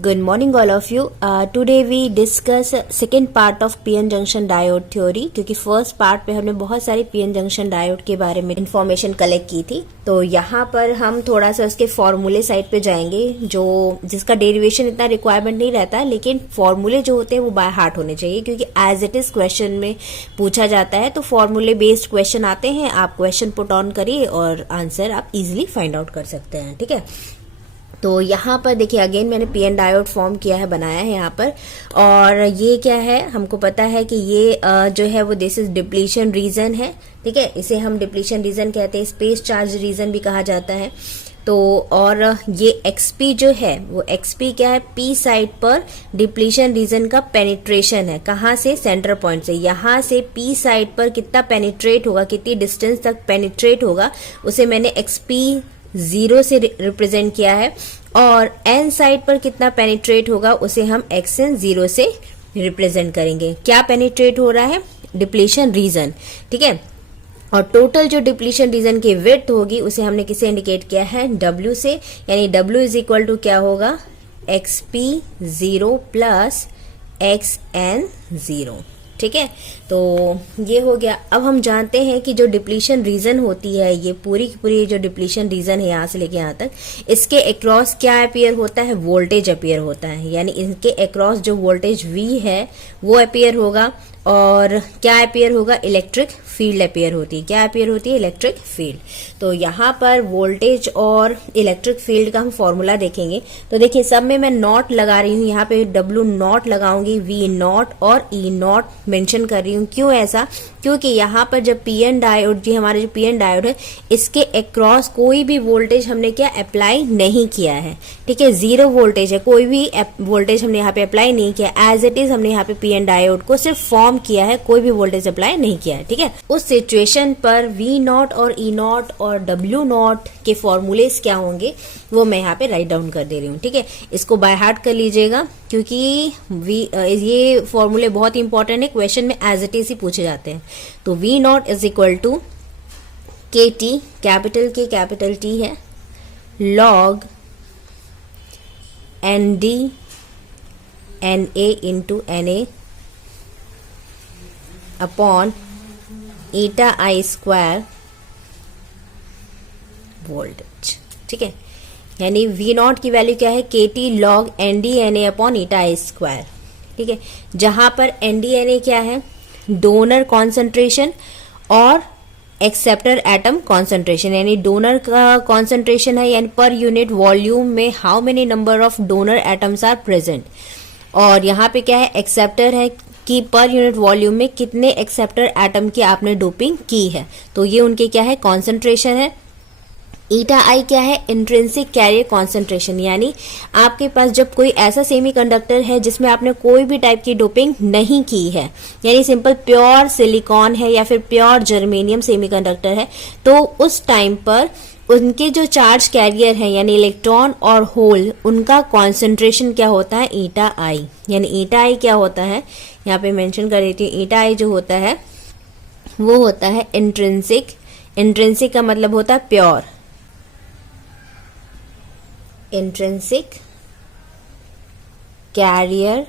Good morning all of you. Today we discuss second part of PN junction diode theory, क्योंकि first part पे हमने बहुत सारी PN junction diode के बारे में इंफॉर्मेशन कलेक्ट की थी। तो यहाँ पर हम थोड़ा सा उसके फॉर्मूले साइड पे जाएंगे, जिसका डेरिवेशन इतना रिक्वायरमेंट नहीं रहता, लेकिन फॉर्मूले जो होते हैं वो बाय हार्ट होने चाहिए, क्योंकि एज इट इज क्वेश्चन में पूछा जाता है। तो फॉर्मूले बेस्ड क्वेश्चन आते हैं, आप क्वेश्चन पुट ऑन करिए और आंसर आप इजिली फाइंड आउट कर सकते हैं। ठीक है, तो यहाँ पर देखिए अगेन मैंने पीएन डायोड फॉर्म किया है, बनाया है यहाँ पर। और ये क्या है, हमको पता है कि ये जो है वो दिस इज डिप्लीशन रीजन है। ठीक है, इसे हम डिप्लीशन रीजन कहते हैं, स्पेस चार्ज रीजन भी कहा जाता है। तो और ये एक्सपी जो है वो एक्सपी क्या है, पी साइड पर डिप्लीशन रीजन का पेनिट्रेशन है। कहाँ से, सेंटर पॉइंट से। यहाँ से पी साइड पर कितना पेनिट्रेट होगा, कितनी डिस्टेंस तक पेनिट्रेट होगा, उसे मैंने एक्सपी 0 से रिप्रेजेंट किया है। और एन साइड पर कितना पेनिट्रेट होगा उसे हम एक्सएन 0 से रिप्रेजेंट करेंगे। क्या पेनिट्रेट हो रहा है, डिप्लीशन रीजन। ठीक है, और टोटल जो डिप्लीशन रीजन की विड्थ होगी उसे हमने किसे इंडिकेट किया है, W से। यानी W इज इक्वल टू क्या होगा, XP0 प्लस XN0। ठीक है, तो ये हो गया। अब हम जानते हैं कि जो डिप्लीशन रीजन होती है, ये पूरी की पूरी जो डिप्लीशन रीजन है यहाँ से लेके यहाँ तक, इसके अक्रॉस क्या अपीयर होता है, वोल्टेज अपीयर होता है। यानी इनके अक्रॉस जो वोल्टेज V है वो अपीयर होगा। और क्या अपीयर होगा, इलेक्ट्रिक फील्ड अपीयर होती है। क्या अपीयर होती है, इलेक्ट्रिक फील्ड। तो यहाँ पर वोल्टेज और इलेक्ट्रिक फील्ड का हम फॉर्मूला देखेंगे। तो देखिए सब में मैं नॉट लगा रही हूँ, यहाँ पे W नॉट लगाऊंगी, V नॉट और E नॉट मेंशन कर रही हूँ। क्यों ऐसा, क्योंकि यहाँ पर जब पीएन डायोड जी, हमारे जो पीएन डायोड है, इसके अक्रॉस कोई भी वोल्टेज हमने क्या अप्लाई नहीं किया है। ठीक है, 0 वोल्टेज है, कोई भी वोल्टेज हमने यहाँ पे अप्लाई नहीं किया। एज इट इज हमने यहाँ पे पीएन डायोड को सिर्फ फॉर्म किया है, कोई भी वोल्टेज अप्लाई नहीं किया है। ठीक है, उस सिचुएशन पर V नॉट और E नॉट और W नॉट के फॉर्मूलेस क्या होंगे वो मैं यहाँ पे राइट डाउन कर दे रही हूँ। ठीक है, इसको बाय हार्ट कर लीजिएगा, क्योंकि ये फॉर्मूले बहुत ही इंपॉर्टेंट है, क्वेश्चन में एज इट इज ही पूछे जाते हैं। तो V naught is equal to KT, capital K capital T है, log ND NA into NA upon eta i square voltage. ठीक है, यानी V नॉट की वैल्यू क्या है, KT log ND NA upon eta i square. ठीक है, जहां पर ND NA क्या है, डोनर कॉन्सेंट्रेशन और एक्सेप्टर एटम कॉन्सेंट्रेशन। यानी डोनर का कॉन्सेंट्रेशन है, यानी पर यूनिट वॉल्यूम में how many number of donor atoms are present. और यहाँ पे क्या है, एक्सेप्टर है कि पर यूनिट वॉल्यूम में कितने एक्सेप्टर एटम की आपने डोपिंग की है। तो ये उनके क्या है, कॉन्सेंट्रेशन है। ईटा आई क्या है, इंट्रिंसिक कैरियर कॉन्सेंट्रेशन। यानी आपके पास जब कोई ऐसा सेमीकंडक्टर है जिसमें आपने कोई भी टाइप की डोपिंग नहीं की है, यानी सिंपल प्योर सिलिकॉन है या फिर प्योर जर्मेनियम सेमीकंडक्टर है, तो उस टाइम पर उनके जो चार्ज कैरियर हैं यानी इलेक्ट्रॉन और होल, उनका कॉन्सेंट्रेशन क्या होता है, ईटा आई। यानी ईटा आई क्या होता है, यहाँ पे मेंशन कर देती हूँ। ईटा आई जो होता है वो होता है इंट्रिंसिक। इंट्रिंसिक का मतलब होता है प्योर, इंट्रिंसिक कैरियर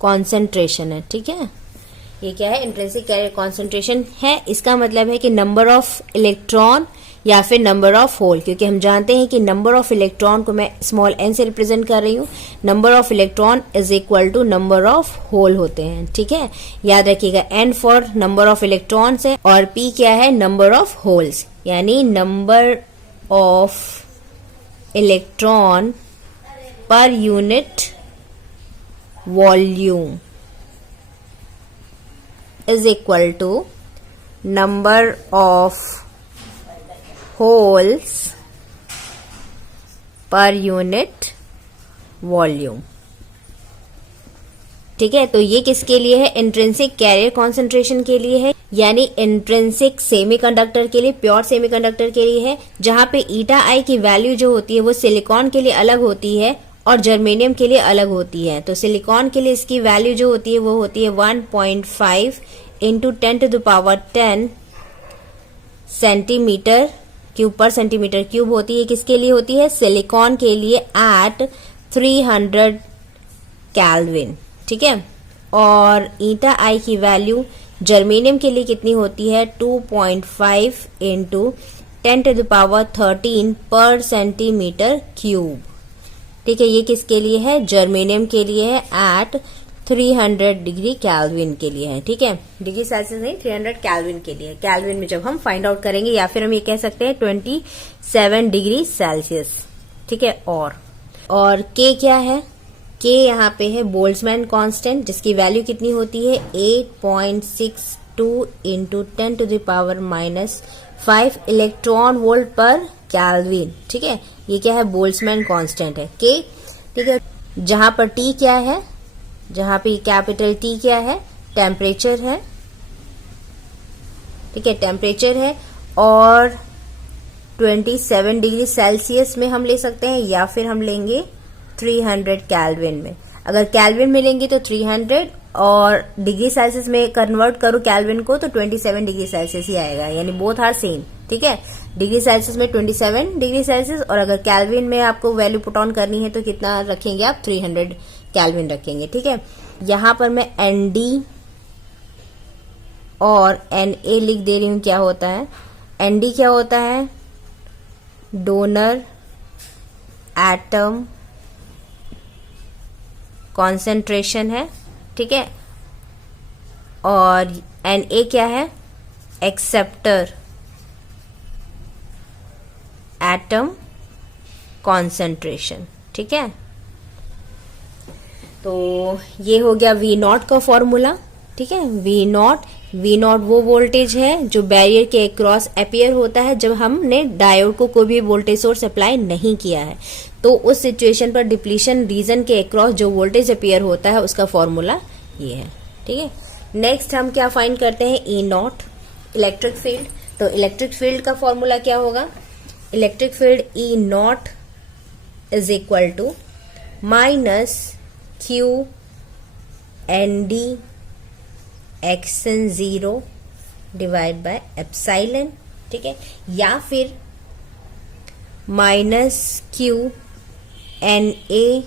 कॉन्सेंट्रेशन है। ठीक है, ये क्या है, इंट्रिंसिक कैरियर कॉन्सेंट्रेशन है। इसका मतलब है कि नंबर ऑफ इलेक्ट्रॉन या फिर नंबर ऑफ होल, क्योंकि हम जानते हैं कि नंबर ऑफ इलेक्ट्रॉन को मैं स्मॉल n से रिप्रेजेंट कर रही हूँ। Number of electron is equal to number of hole होते हैं। ठीक है, याद रखिएगा, n for number of electrons है और p क्या है, नंबर ऑफ होल्स। यानी number of electron per unit volume is equal to number of holes per unit volume। ठीक है, तो ये किसके लिए है, इंट्रिंसिक कैरियर कॉन्सेंट्रेशन के लिए है, यानी इंट्रिंसिक सेमीकंडक्टर के लिए, प्योर सेमीकंडक्टर के लिए है, जहां पे ईटा आई की वैल्यू जो होती है वो सिलिकॉन के लिए अलग होती है और जर्मेनियम के लिए अलग होती है। तो सिलिकॉन के लिए इसकी वैल्यू जो होती है वो होती है 1.5 इंटू 10⁻10 सेंटीमीटर क्यूब पर सेंटीमीटर क्यूब होती है। किसके लिए होती है? सिलिकॉन के लिए एट 300 केल्विन, ठीक है। और ईटा आई की वैल्यू जर्मेनियम के लिए कितनी होती है, 2.5 इंटू 10⁻13 पर सेंटीमीटर क्यूब, ठीक है। ये किसके लिए है, जर्मेनियम के लिए है, एट 300 डिग्री केल्विन के लिए है, ठीक है। डिग्री सेल्सियस नहीं, 300 केल्विन के लिए, केल्विन में जब हम फाइंड आउट करेंगे, या फिर हम ये कह सकते हैं 27 डिग्री सेल्सियस, ठीक है। और के क्या है, के यहाँ पे है बोल्ट्जमैन कांस्टेंट, जिसकी वैल्यू कितनी होती है, 8.62 इंटू 10⁻⁻5 इलेक्ट्रॉन वोल्ट पर केल्विन, ठीक है। ये क्या है, बोल्ट्जमैन कांस्टेंट है, के, ठीक है। जहां पर टी क्या है, जहां पे कैपिटल टी क्या है, टेम्परेचर है, ठीक है, टेम्परेचर है। और 27 डिग्री सेल्सियस में हम ले सकते हैं, या फिर हम लेंगे 300 केल्विन में। अगर केल्विन में लेंगे तो 300, और डिग्री सेल्सियस में कन्वर्ट करो केल्विन को तो 27 डिग्री सेल्सियस ही आएगा, यानी बोथ आर सेम, ठीक है। डिग्री सेल्सियस में 27 डिग्री सेल्सियस, और अगर केल्विन में आपको वैल्यू पुट ऑन करनी है तो कितना रखेंगे आप, 300 केल्विन रखेंगे, ठीक है। यहां पर मैं ND और NA लिख दे रही हूं। क्या होता है, ND क्या होता है, डोनर एटम कॉन्सेंट्रेशन है, ठीक है। और Na क्या है, एक्सेप्टर एटम कॉन्सेंट्रेशन, ठीक है। तो ये हो गया V0 का फॉर्मूला, ठीक है। V0 वो वोल्टेज है जो बैरियर के अक्रॉस अपीयर होता है जब हमने डायोड को कोई भी वोल्टेज सोर्स अप्लाई नहीं किया है। तो उस सिचुएशन पर डिप्लीशन रीजन के अक्रॉस जो वोल्टेज अपीयर होता है उसका फॉर्मूला ये है, ठीक है। नेक्स्ट हम क्या फाइंड करते हैं, E0 इलेक्ट्रिक फील्ड। तो इलेक्ट्रिक फील्ड का फॉर्मूला क्या होगा, electric field E0 is equal to minus Q ND xn0 divide by epsilon, ठीक है। या फिर minus Q NA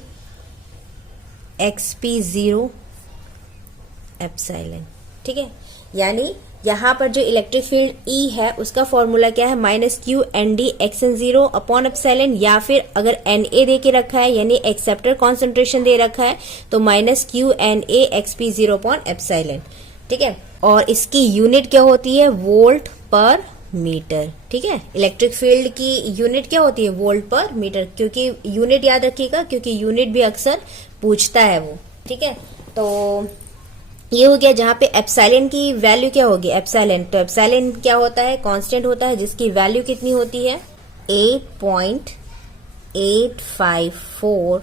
xp0 epsilon, ठीक है। यानी यहां पर जो इलेक्ट्रिक फील्ड E है उसका फॉर्मूला क्या है, minus Q ND xn0 upon epsilon, या फिर अगर Na दे के रखा है यानी एक्सेप्टर कॉन्सेंट्रेशन दे रखा है तो minus Q NA xp0 upon epsilon, ठीक है। और इसकी यूनिट क्या होती है, वोल्ट पर मीटर, ठीक है। इलेक्ट्रिक फील्ड की यूनिट क्या होती है, वोल्ट पर मीटर, क्योंकि यूनिट याद रखिएगा, क्योंकि यूनिट भी अक्सर पूछता है वो, ठीक है। तो ये हो गया जहां पे एप्सिलॉन की वैल्यू क्या होगी, एप्सिलॉन, तो एप्सिलॉन क्या होता है, कांस्टेंट होता है जिसकी वैल्यू कितनी होती है, 8.854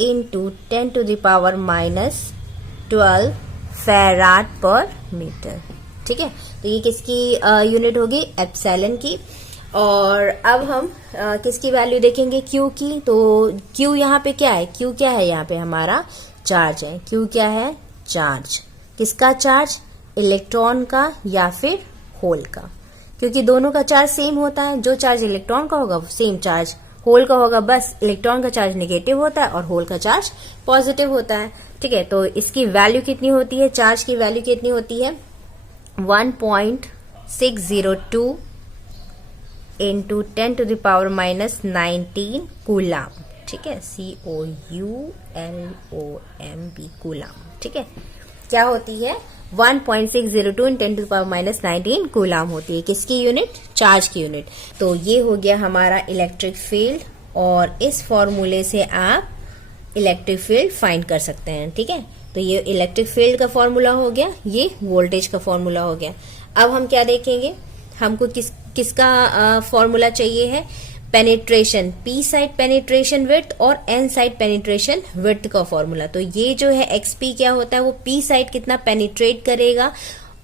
इंटू 10⁻⁻12 फैराड पर मीटर, ठीक है। तो ये किसकी यूनिट होगी, एप्सिलॉन की। और अब हम किसकी वैल्यू देखेंगे, Q की। तो Q यहाँ पे क्या है, Q क्या है, यहाँ पे हमारा चार्ज है। Q क्या है, चार्ज, किसका चार्ज, इलेक्ट्रॉन का या फिर होल का, क्योंकि दोनों का चार्ज सेम होता है। जो चार्ज इलेक्ट्रॉन का होगा वो सेम चार्ज होल का होगा, बस इलेक्ट्रॉन का चार्ज नेगेटिव होता है और होल का चार्ज पॉजिटिव होता है, ठीक है। तो इसकी वैल्यू कितनी होती है, चार्ज की वैल्यू कितनी होती है, 1.602 इंटू 10⁻⁻19 कूलाम, ठीक है, COULOMB कूलाम, ठीक है। क्या होती है, 1.602 इन 10⁻⁻19 कूलाम होती है, किसकी यूनिट, चार्ज की यूनिट। तो ये हो गया हमारा इलेक्ट्रिक फील्ड, और इस फॉर्मूले से आप इलेक्ट्रिक फील्ड फाइंड कर सकते हैं, ठीक है। तो ये इलेक्ट्रिक फील्ड का फॉर्मूला हो गया, ये वोल्टेज का फॉर्मूला हो गया। अब हम क्या देखेंगे, हमको किसका फॉर्मूला चाहिए है, penetration, P side penetration width और एन साइड पेनिट्रेशन विड्थ का फॉर्मूला। तो ये जो है एक्सपी क्या होता है, वो पी साइड कितना पेनिट्रेट करेगा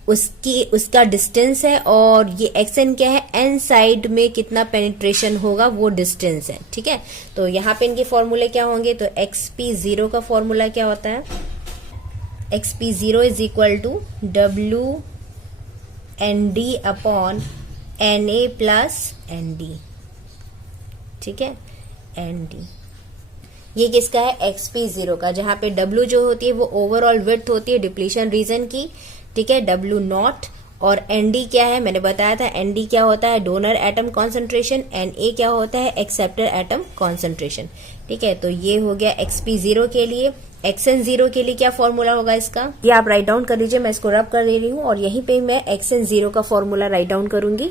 उसका डिस्टेंस है, और ये एक्सएन क्या है, एन साइड में कितना पेनिट्रेशन होगा वो डिस्टेंस है, ठीक है। तो यहाँ पे इनके फॉर्मूले क्या होंगे, तो XP0 का फॉर्मूला क्या होता है, XP0 is equal to WND upon NA plus ND, ठीक है, ND। ये किसका है, XP0 का, जहां पे W जो होती है वो ओवरऑल विड्थ होती है डिप्लीशन रीजन की, ठीक है, W नॉट। और ND क्या है, मैंने बताया था ND क्या होता है, डोनर एटम कॉन्सेंट्रेशन, NA क्या होता है, एक्सेप्टर एटम कॉन्सेंट्रेशन, ठीक है। तो ये हो गया XP0 के लिए। XN0 के लिए क्या फॉर्मूला होगा इसका, ये आप राइट डाउन कर लीजिए, मैं इसको रब कर दे रही हूँ और यहीं पे मैं XN0 का फॉर्मूला राइट डाउन करूंगी।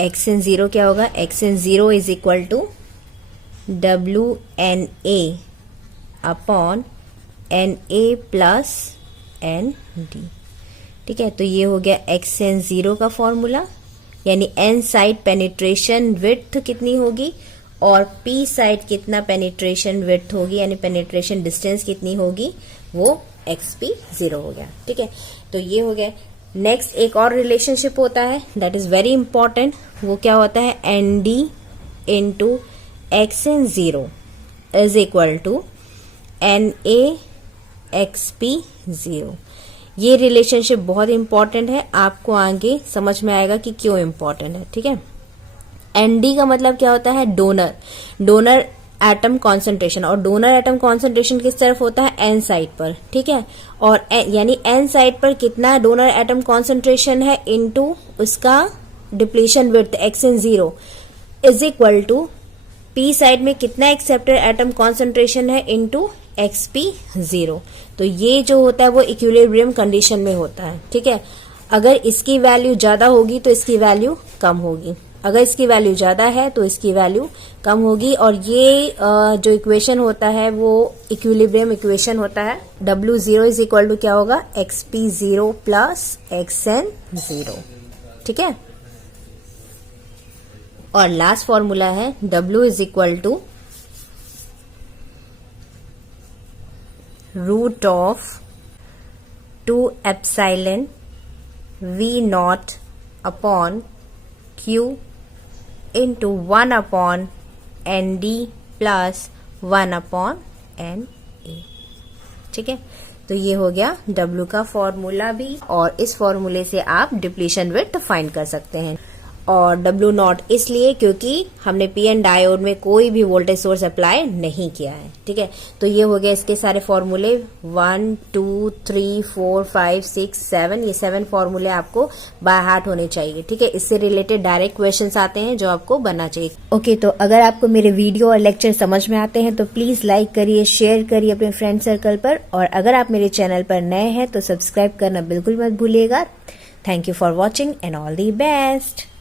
XN0 क्या होगा, XN0 is equal to WNA upon NA plus ND, ठीक है। तो ये हो गया XN0 का फॉर्मूला, यानी N साइड पेनिट्रेशन विड्थ कितनी होगी और P साइड कितना पेनिट्रेशन विड्थ होगी, यानी पेनिट्रेशन डिस्टेंस कितनी होगी, वो XP0 हो गया, ठीक है। तो ये हो गया। नेक्स्ट एक और रिलेशनशिप होता है दैट इज वेरी इंपॉर्टेंट, वो क्या होता है, ND into XN0 is equal to NA XP0। ये रिलेशनशिप बहुत इंपॉर्टेंट है, आपको आगे समझ में आएगा कि क्यों इंपॉर्टेंट है, ठीक है। ND का मतलब क्या होता है, डोनर एटम कॉन्सेंट्रेशन, और डोनर एटम कॉन्सेंट्रेशन किस तरफ होता है, N साइड पर, ठीक है। और यानी N साइड पर कितना डोनर एटम कॉन्सेंट्रेशन है इनटू उसका depletion width XN0 is equal to P side में कितना एक्सेप्टर एटम कॉन्सेंट्रेशन है इनटू XP0। तो ये जो होता है वो इक्विलिब्रियम कंडीशन में होता है, ठीक है। अगर इसकी वैल्यू ज्यादा होगी तो इसकी वैल्यू कम होगी, अगर इसकी वैल्यू ज्यादा है तो इसकी वैल्यू कम होगी। और ये जो इक्वेशन होता है वो इक्विलिब्रियम इक्वेशन होता है। W0 इज इक्वल टू क्या होगा, XP0 प्लस XN0, ठीक है। और लास्ट फॉर्मूला है W is equal to root of 2 epsilon V not upon Q into 1 upon ND plus 1 upon NA, ठीक है। तो ये हो गया W का फॉर्मूला भी, और इस फॉर्मूले से आप डिप्लीशन विड्थ फाइंड कर सकते हैं। और W नॉट इसलिए क्योंकि हमने PN डायोड में कोई भी वोल्टेज सोर्स अप्लाई नहीं किया है, ठीक है। तो ये हो गया इसके सारे फॉर्मूले 1 2 3 4 5 6 7, ये 7 फॉर्मूले आपको बाय हार्ट होने चाहिए, ठीक है। इससे रिलेटेड डायरेक्ट क्वेश्चंस आते हैं जो आपको बनना चाहिए। ओके, तो अगर आपको मेरे वीडियो और लेक्चर समझ में आते हैं तो प्लीज लाइक करिए, शेयर करिए अपने फ्रेंड सर्कल पर, और अगर आप मेरे चैनल पर नए हैं तो सब्सक्राइब करना बिल्कुल मत भूलिएगा। Thank you for watching and all the best.